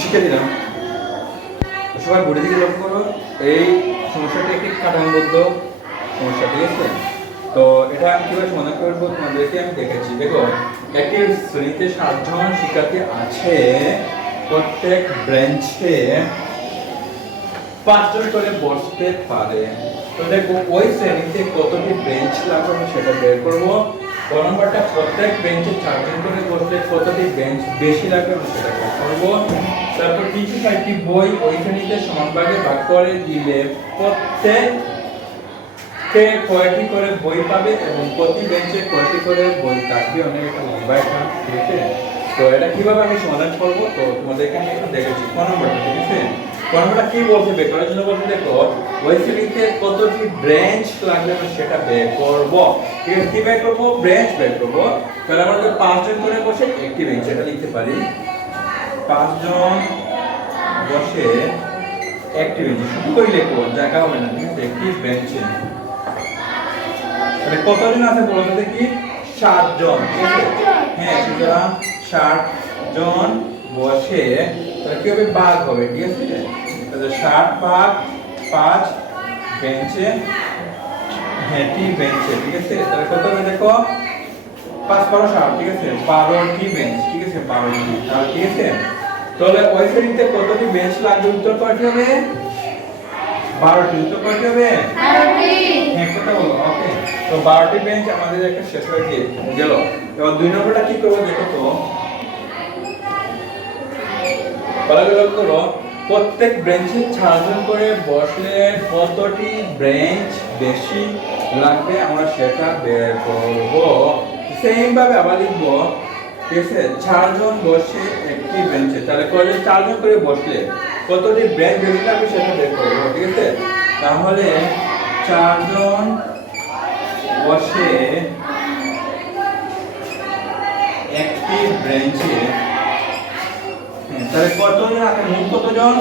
শিখে দিলাম। সবাই ঘুরে দিকে লক্ষ্য করো, এই সমস্যাটি একটি কাঠামোবদ্ধ সমস্যা, ঠিক আছে? তো এটা আমি কীভাবে সমাধান করব তোমাদেরকে আমি দেখেছি দেখো, একটি শ্রেণীতে সাতজন শিক্ষার্থী আছে, প্রত্যেক ব্রেঞ্চে পাঁচজন করে বসতে পারে। তো দেখো, ওই শ্রেণীতে কতটি বেঞ্চ লাগবে সেটা বের করব। ক নম্বরটা প্রত্যেক বেঞ্চে চারজন করে বসলে কতটি বেঞ্চ বেশি লাগবে সেটা বের করব। তারপর তিনশো ষাটটি বই ওই শ্রেণীতে সমান ভাগে ভাগ করে দিলে প্রত্যেক কে কয়টি করে বই পাবে এবং প্রতি বেঞ্চে কয়টি করে বই থাকবে অনেক একটা লম্বা একটা ঠিক আছে তো এটা কীভাবে আমি সমাধান করব? তো তোমাদেরকে আমি একটু দেখেছি ক নম্বরটা, ঠিক আছে? নম্বরটা কি বলছে? বের করার জন্য বলছে দেখো শ্রেণীতে কতটি ব্রাঞ্চ লাগবে আমি সেটা বের করব। ঠিক আছে কি বের করব ব্রাঞ্চ বের করব। তাহলে আমরা যদি পাঁচজন করে বসে একটি বেঞ্চ এটা লিখতে পারি। পাঁচজন বসে একটি বেঞ্চে শুধু করে লিখব জায়গা হবে না ঠিক আছে? একটি বেঞ্চে তাহলে কতজন আছে বলো তো দেখি? ষাট জন হ্যাঁ সুতরাং ষাট জন বসে তাহলে কি হবে? ভাগ হবে ঠিক আছে? তাহলে ষাট ভাগ পাঁচ বেঞ্চে হ্যাঁ বেঞ্চে ঠিক আছে? তাহলে কত হবে দেখো? পাঁচ বারো ষাট ঠিক আছে? বারোটি বেঞ্চ ঠিক আছে? বারোটি তাহলে ঠিক আছে তাহলে ওই শ্রেণীতে কতটি বেঞ্চ লাগবে? উত্তর কয়টি হবে? বারোটি উত্তর কয়টি হবে? হ্যাঁ কথা বলো ওকে তো বারোটি বেঞ্চ আমাদের একটা শেষ হয়ে গেল। এবার দুই নম্বরটা কি করব দেখো তো? ভালো করে প্রত্যেক বেঞ্চে চারজন করে বসলে কতটি বেঞ্চ বেশি লাগবে আমরা সেটা বের করব। সেম ভাবে আবার লিখব ঠিক আছে? চারজন বসে একটি বেঞ্চে তাহলে করে চারজন করে বসলে কতটি বেঞ্চ বেশি লাগবে সেটা বের করব ঠিক আছে? তাহলে চারজন বসে একটি হ্যাঁ, তাহলে কতজন আছে মোট কতজন?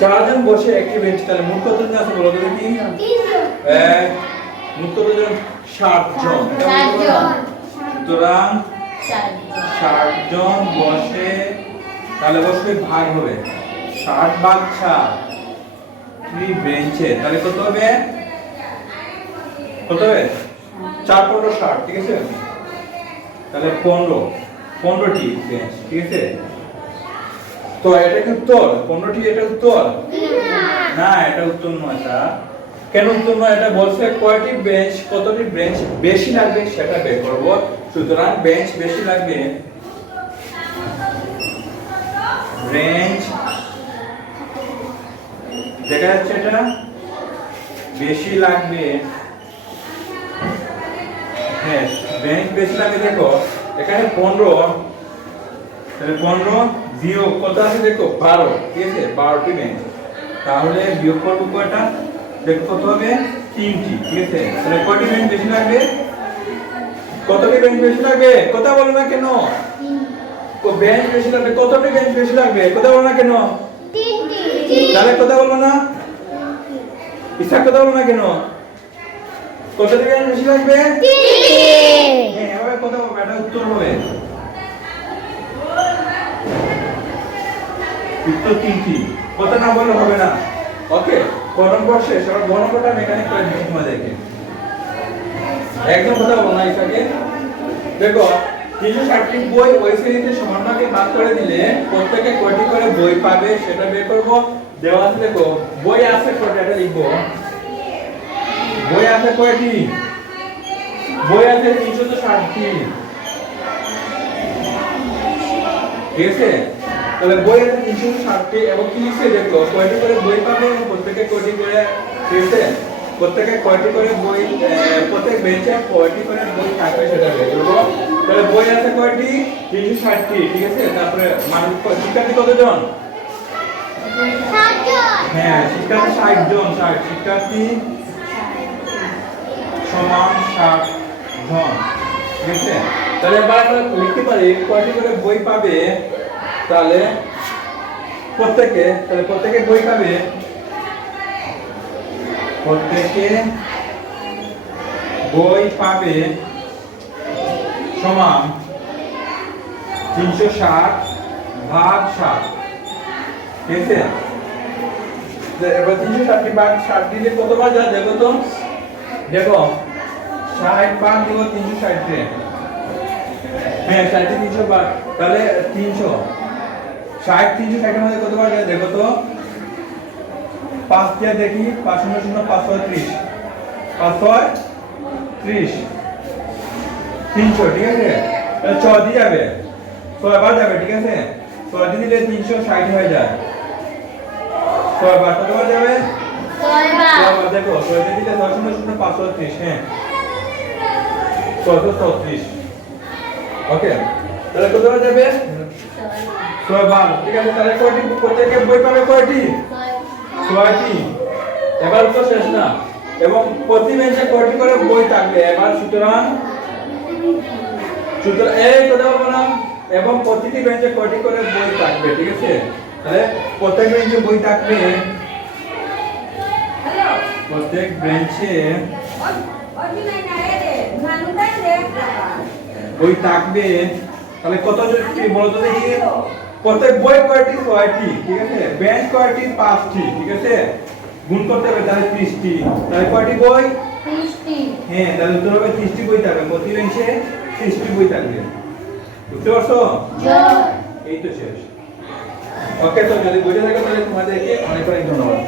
চারজন বসে একটি বেঞ্চ তাহলে মোট কতজন আছে বলো তো দেখি। এক মোট কতজন? ষাট জন সুতরাং ষাট জন বসে তাহলে বসবে ভাগ হবে। ষাট ভাগ ষাট বেঞ্চে তাহলে কত হবে? কত হবে? চার পনেরো ষাট ঠিক আছে? তাহলে পনেরো। পনেরোটি বেঞ্চ ঠিক আছে? তো এটা কি উত্তর? পনেরোটি এটা উত্তর? না, এটা উত্তর নয়, স্যার। কেন উত্তর নয়? এটা বলছে কয়টি বেঞ্চ কতটি বেঞ্চ বেশি লাগবে সেটা বের করব। সুতরাং বেঞ্চ বেশি লাগবে। বেঞ্চ দেখা যাচ্ছে এটা? বেশি লাগবে। হ্যাঁ বেঞ্চ বেশি লাগবে, দেখো। এখানে পনেরো। তাহলে পনেরো বিয়োগ কত আছে দেখো? বারো। ঠিক আছে? বারোটি বেঞ্চ তাহলে বিয়োগ করব কয়টা? দেখো কত হবে তিনটি। ঠিক আছে? তাহলে কয়টি বেঞ্চ বেশি লাগবে? কতটি বেঞ্চ বেশি লাগবে? কথা বলো না কেন? বেঞ্চ বেশি লাগবে। কতটি বেঞ্চ বেশি লাগবে? কথা বলো না কেন? তাহলে কথা বলব না। ইচ্ছা কথা বলব না কেন? কতটি বেঞ্চ বেশি লাগবে? হ্যাঁ এভাবে কথা এটা উত্তর হবে। উত্তর তিনটি। কথা না বললে হবে না। ওকে গরম বর্ষে সবার গরম মেকানিক করে তোমাদেরকে একদম কথা বলো না দেখো তিনশো ষাটটি বই ওই শ্রেণীতে সমান ভাগে করে দিলে প্রত্যেকে কয়টি করে বই পাবে সেটা বের করব। দেওয়া আছে দেখো বই আছে কয়টা এটা লিখব। আছে কয়টি? বই আছে তিনশো তো ষাটটি। ঠিক আছে তাহলে বই আছে তিনশো ষাটটি এবং কি লিখছে দেখো? কয়টি করে বই পাবে এবং প্রত্যেকে কয়টি করে ঠিক আছে প্রত্যেকে কয়টি করে বই প্রত্যেক বেঞ্চে কয়টি করে বই থাকবে সেটা বের করব তাহলে বই আছে কয়টি? তিনশো ষাটটি ঠিক আছে? তারপরে মানুষ শিক্ষার্থী কতজন? হ্যাঁ শিক্ষার্থী ষাট জন ষাট। শিক্ষার্থী সমান ষাট আছে তাহলে এবার লিখতে পারি, কয়টি করে বই পাবে? তাহলে প্রত্যেকে তাহলে প্রত্যেকে বই পাবে? প্রত্যেকে বই পাবে সমান তিনশো ষাট ভাগ ষাট। ঠিক আছে এবার তিনশো ষাটটি ভাগ ষাট দিলে কতবার যায় দেখো তো? দেখো, ষাট ভাগ দিব তিনশো ষাটে। হ্যাঁ ষাটটি তিনশো ভাগ তাহলে তিনশো। ষাট, তিনশো ষাটের মধ্যে কতবার যায় দেখো তো? পাঁচ দিয়ে দেখি, পাঁচ শূন্য শূন্য পাঁচ ত্রিশ। পাঁচ ছয় ত্রিশ। তিনশো, ঠিক আছে? ছ দিয়ে যাবে। ছয় বার যাবে, ঠিক আছে? ছয় দিলে তিনশো ষাট হয়ে যায়। ছয় বার কতবার যাবে? ছয়বার হ্যাঁ। এবার তো শেষ না। এবং প্রতি বেঞ্চে কয়টি করে বই থাকবে? এবার সুতরাং সুতরাং এই কথা বলব না। এবং প্রতিটি বেঞ্চে কয়টি করে বই থাকবে? ঠিক আছে? তাহলে প্রত্যেক বেঞ্চে বই থাকবে প্রত্যেক বেঞ্চে বই থাকবে। তাহলে কত কি বলতো দেখি? প্রত্যেক বই কয়টি ছয়টি ঠিক আছে? বেঞ্চ কয়টি? পাঁচটি ঠিক আছে? গুণ করতে হবে তাহলে ত্রিশটি। তাহলে কয়টি বই? হ্যাঁ তাহলে উত্তর হবে ত্রিশটি বই থাকবে। প্রতি বেঞ্চে ত্রিশটি বই থাকবে। বুঝতে পারছ? এই তো শেষ। ওকে তো যদি বুঝে থাকো তাহলে তোমাদেরকে অনেক অনেক ধন্যবাদ।